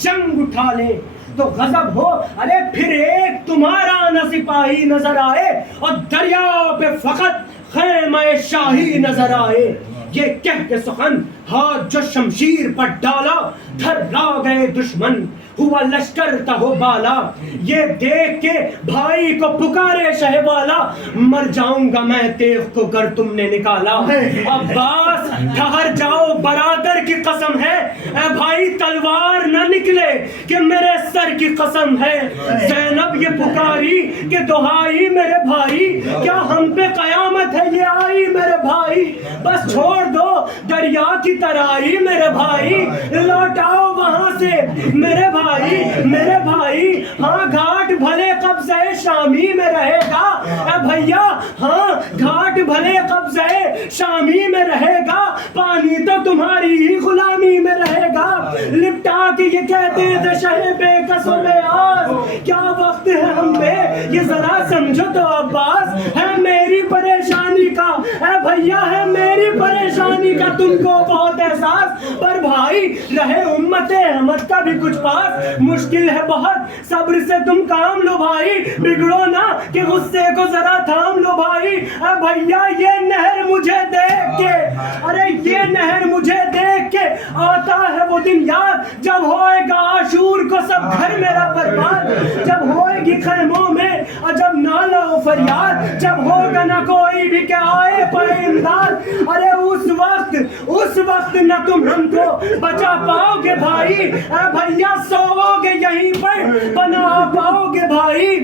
جنگ اٹھا لے تو غضب ہو، ارے پھر ایک تمہارا نہ سپاہی نظر آئے اور دریا پہ فقط خیمہ شاہی نظر آئے. یہ کہہ کے سخن ہاتھ جو شمشیر پر ڈالا، تھرا گئے دشمن ہوا لشکر تہو بالا. یہ دیکھ کے بھائی کو پکارے شہ والا، مر جاؤں گا میں تیغ کو گر تم نے نکالا. عباس ٹھہر جاؤ برادر کی قسم ہے، اے بھائی تلوار نہ نکلے کہ میرے سر کی قسم ہے. زینب یہ پکاری کہ دہائی میرے بھائی، کیا ہم پہ قیامت ہے یہ آئی میرے بھائی. بس چھوڑ دو دریا کی ترائی میرے بھائی، لوٹاؤ وہاں سے میرے بھائی میرے بھائی. ہاں گھاٹ بھلے قبضہ شامی میں رہے گا اے بھیا، ہاں گھاٹ بھلے قبضہ شامی میں رہے گا، پانی تو تمہاری ہی غلامی میں رہے گا. لپٹا کے یہ کہتے تھے شہ بے کس و بے آس، کیا وقت ہے ہم پہ یہ ذرا سمجھو تو عباس. ہے میری پریشانی کا اے بھیا، ہے میری پریشانی کا تم کو بہت احساس، پر بھائی رہے امت احمد کا بھی کچھ پاس. مشکل ہے بہت صبر سے تم کام لو بھائی، بگڑو نہ کہ غصے کو ذرا تھام لو بھائی. اے بھیا یہ نہر مجھے دیکھ کے، ارے یہ نہر مجھے دیکھ کے آتا ہے وہ دن یاد، جب ہوئے گا عاشور کو سب گھر میرا برباد. جب ہوئے گی خیموں میں عجب نالہ و فریاد، جب ہوگا نہ کوئی بھی کہ آئے پڑے امداد. ارے اس وقت نہ تم ہم کو بچا پاؤ گے بھائی. اے بھیا سوؤ گے یہیں پر بنا پاؤ گے بھائی.